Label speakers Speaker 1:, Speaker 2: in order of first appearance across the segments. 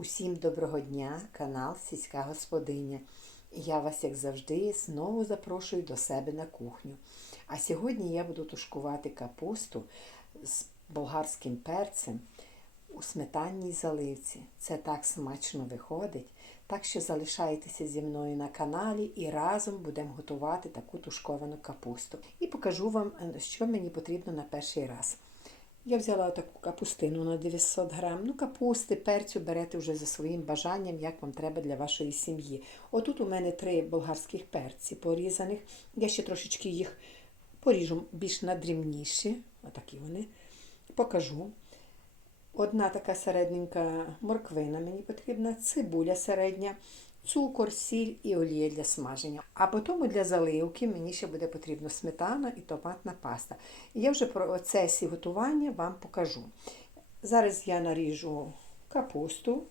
Speaker 1: Усім доброго дня, канал Сільська Господиня. Я вас, як завжди, знову запрошую до себе на кухню. А сьогодні я буду тушкувати капусту з болгарським перцем у сметанній заливці. Це так смачно виходить. Так що залишайтеся зі мною на каналі і разом будемо готувати таку тушковану капусту. І покажу вам, що мені потрібно на перший раз. Я взяла таку капустину на 900 грам. Ну, капусти, перцю берете вже за своїм бажанням, як вам треба для вашої сім'ї. Отут у мене три болгарських перці порізаних. Я ще трошечки їх поріжу більш надрібніші. Отакі вони. Покажу. Одна така середненька морквина мені потрібна, цибуля середня, цукор, сіль і олія для смаження. А потім для заливки мені ще буде потрібно сметана і томатна паста. І я вже про процесі готування вам покажу. Зараз я наріжу капусту,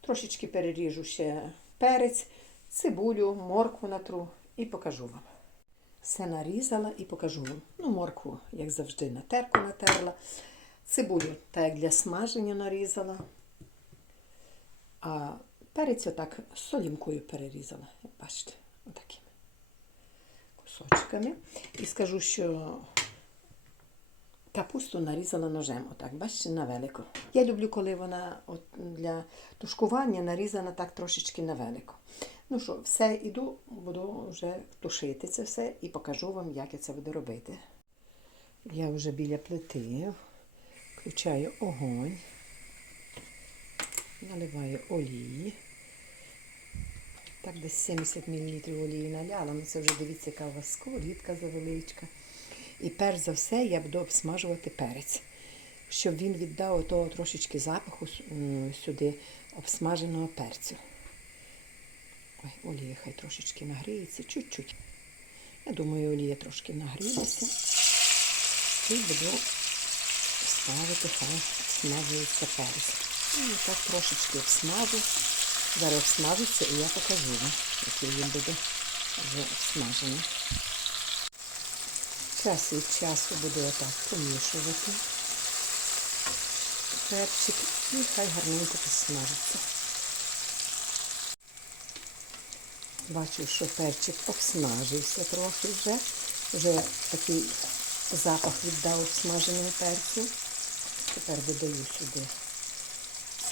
Speaker 1: трошечки переріжу ще перець, цибулю, моркву натру і покажу вам. Все нарізала і покажу вам. Ну, моркву, як завжди, на терку натерла. Цибулю, так як для смаження нарізала. А перець отак солімкою перерізала, як бачите, отакими кусочками. І скажу, що капусту нарізала ножем, отак, бачите, на велико. Я люблю, коли вона от для тушкування нарізана так трошечки на велико. Ну що, все, іду, буду вже тушити це все і покажу вам, як я це буду робити. Я вже біля плити, включаю огонь, наливаю олії. Так, десь 70 мл олії наляла, ну це вже дивіться, яка у вас сковорідка завеличка. І перш за все я буду обсмажувати перець, щоб він віддав того трошечки запаху сюди обсмаженого перцю. Ой, олія хай трошечки нагріється, чуть-чуть. Я думаю, олія трошки нагрілася. І буду ставити, хай смажується перець. І так трошечки обсмажу. Зараз обсмажиться і я покажу вам, який він буде вже обсмажений. Час від часу буду отак помішувати перчик і хай гарненько підсмажиться. Бачу, що перчик обсмажився трохи вже. Вже такий запах віддав обсмаженого перцю. Тепер додаю сюди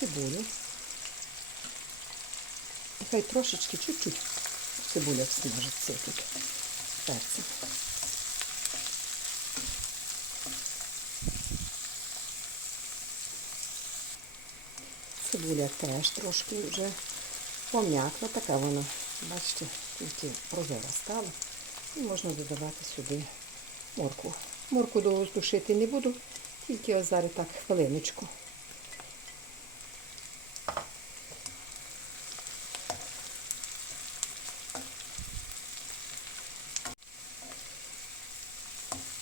Speaker 1: цибулю. І хай трошечки, чуть-чуть цибуля обсмажиться тут перцем. Цибуля теж трошки вже пом'якла, така вона, бачите, тільки прозора стала. І можна додавати сюди морку. Морку довго тушити не буду, тільки ось зараз так хвилиночку.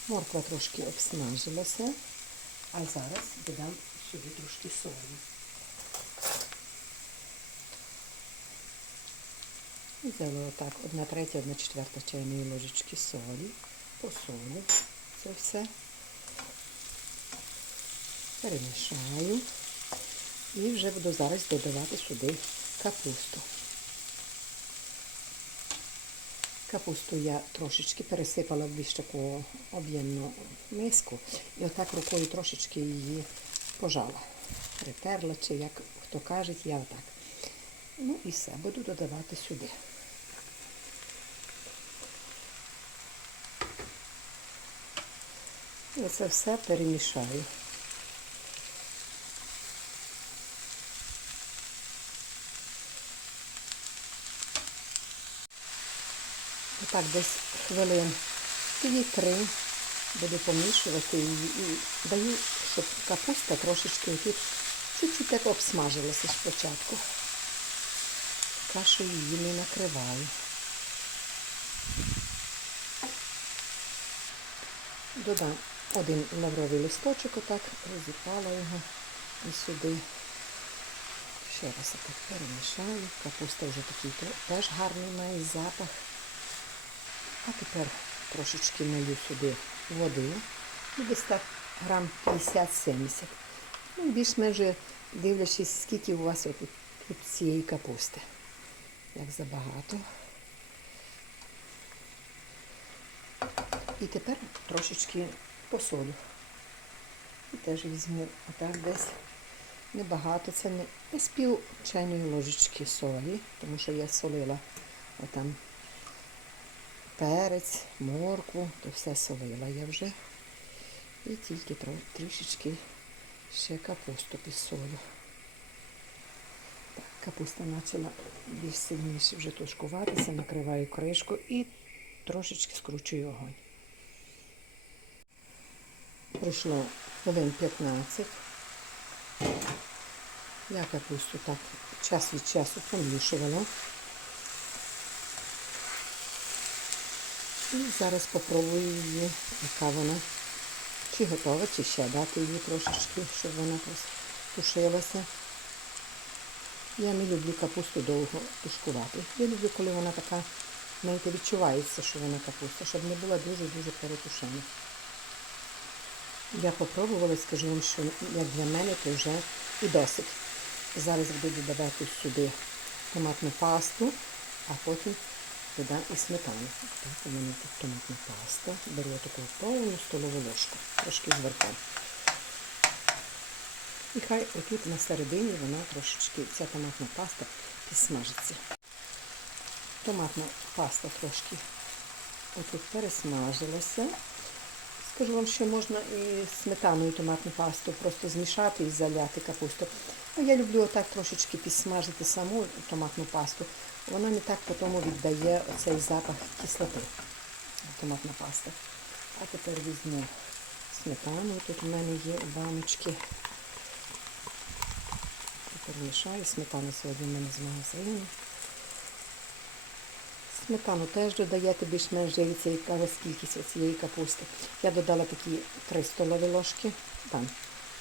Speaker 1: Морква трошки обсмажилася, а зараз додам сюди трошки солі. І Взяла отак одна третя, одна четверта чайної ложечки солі, посолю це все, перемішаю і вже буду зараз додавати сюди капусту. Капусту я трошечки пересипала в більш таку об'ємну миску і отак рукою трошечки її пожала. Притерла, чи як хто каже, я отак. Ну і все, буду додавати сюди. І це все перемішаю. Отак десь хвилин дві-три буду помішувати її і даю, щоб капуста трошечки тут чуть-чуть так обсмажилася спочатку. Кашу її не накриваю. Додам один лавровий листочок, отак розіпала його і сюди. Ще раз так перемішаю. Капуста вже такий теж гарний має запах. А тепер трошечки налью сюди води. Десь так грам 50-70. Ну, більш-менш дивлячись, скільки у вас тут, тут цієї капусти. Як забагато. І тепер трошечки посолю. І теж візьму отак десь небагато. Це не десь пів чайної ложечки солі, тому що я солила отам перець, моркву, то все солила я вже. І тільки трішечки ще капусту підсолю. Так, капуста почала більш сильніше вже тушкуватися, накриваю кришку і трошечки скручую огонь. Пройшло хвилин 15. Я капусту так час від часу помішувала. І зараз спробую її, яка вона, чи готова, чи ще дати її трошечки, щоб вона тушилася. Я не люблю капусту довго тушкувати. Я люблю, коли вона така, знаєте, відчувається, що вона капуста, щоб не була дуже-дуже перетушена. Я попробувала, скажу вам, що як для мене, то вже і досить. Зараз буду додавати сюди томатну пасту, а потім додам і сметану. Так, у мене тут томатна паста. Беру таку повну столову ложку, трошки зверху. І хай отут на середині вона трошечки, ця томатна паста підсмажиться. Томатна паста трошки отут пересмажилася. Скажу вам, що можна і сметану і томатну пасту просто змішати і заляти капусту. Ну, я люблю отак трошечки підсмажити саму томатну пасту. Вона не так потім віддає оцей запах кислоти. Томатна паста. А тепер візьму сметану. Тут у мене є баночки. Перемішаю. Сметана сьогодні в мене з магазину. Сметану теж додаєте більш-менш живиться, яка кількість цієї капусти. Я додала такі 3 столові ложки. Там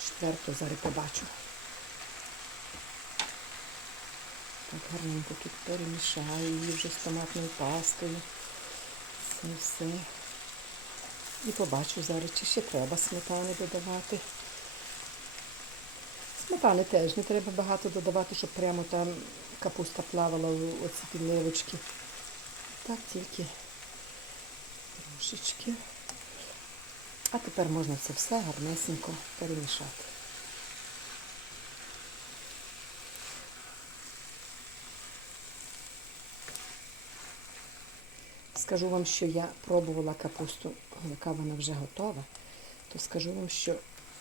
Speaker 1: четверту зараз побачу. Так гарненько тут перемішаю її вже з томатною пастою. Це все. І побачу зараз, чи ще треба сметани додавати. Сметани теж не треба багато додавати, щоб прямо там капуста плавала в оці підливочки. Так, тільки трошечки. А тепер можна це все гарнесенько перемішати. Скажу вам, що я пробувала капусту, яка вона вже готова, то скажу вам, що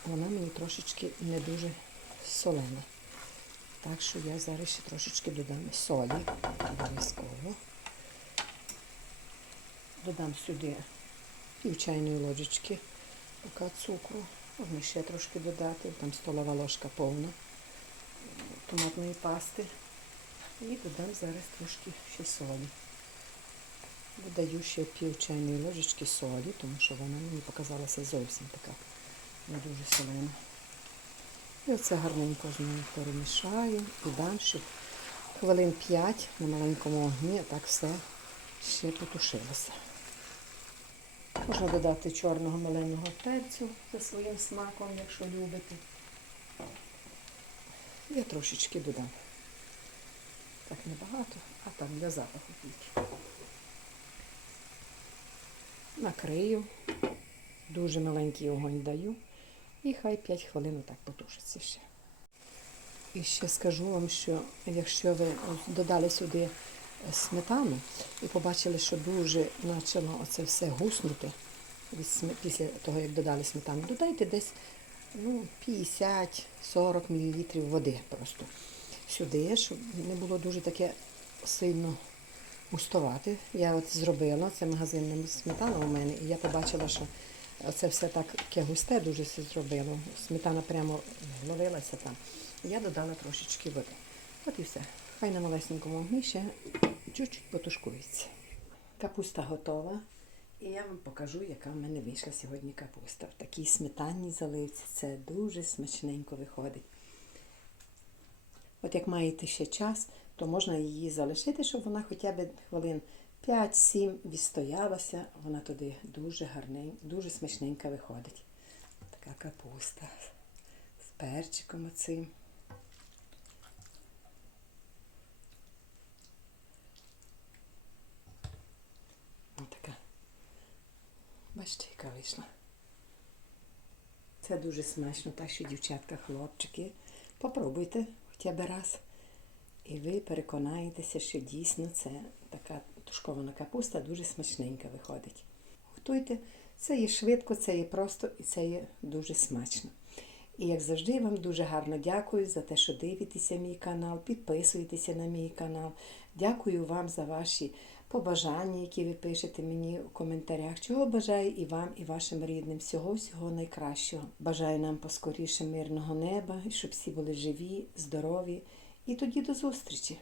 Speaker 1: вона мені трошечки не дуже солена. Так що я зараз ще трошечки додам солі обов'язково. Додам сюди пів чайної ложечки поки цукру. Можна ще трошки додати, там столова ложка повна томатної пасти. І додам зараз трошки ще солі. Додаю ще пів чайної ложечки солі, тому що вона мені показалася зовсім така не дуже солена. І оце гарненько знову перемішаю і ще хвилин 5 на маленькому огні, а так все ще потушилося. Можна додати чорного маленького перцю за своїм смаком, якщо любите. Я трошечки додам. Так небагато, а там для запаху тільки. Накрию, дуже маленький огонь даю і хай 5 хвилин отак потушиться ще. І ще скажу вам, що якщо ви додали сюди сметану і побачили, що дуже почало оце все гуснути після того, як додали сметану, додайте десь ну, 50-40 мл води просто сюди, щоб не було дуже таке сильно густувати. Я от зробила, це магазинна сметана у мене, і я побачила, що це все так таке густе, дуже все зробило. Сметана прямо ловилася там. Я додала трошечки води. От і все. Хай на малесенькому огні ще чуть-чуть потушкується. Капуста готова. І я вам покажу, яка в мене вийшла сьогодні капуста. В такій сметанній заливці. Це дуже смачненько виходить. От як маєте ще час, то можна її залишити, щоб вона хоча б хвилин 5-7 відстоялася, вона туди дуже гарненька, дуже смачненька виходить. Така капуста з перчиком оцим. Така. Бачите, яка вийшла. Це дуже смачно, так що, дівчатка, хлопчики, попробуйте хоча б раз. І ви переконаєтеся, що дійсно це така тушкована капуста дуже смачненька виходить. Готуйте, це є швидко, це є просто і це є дуже смачно. І як завжди, вам дуже гарно дякую за те, що дивитеся мій канал, підписуєтеся на мій канал. Дякую вам за ваші побажання, які ви пишете мені у коментарях. Чого бажаю і вам, і вашим рідним. Всього всього найкращого. Бажаю нам поскоріше мирного неба, щоб всі були живі, здорові. І тоді до зустрічі!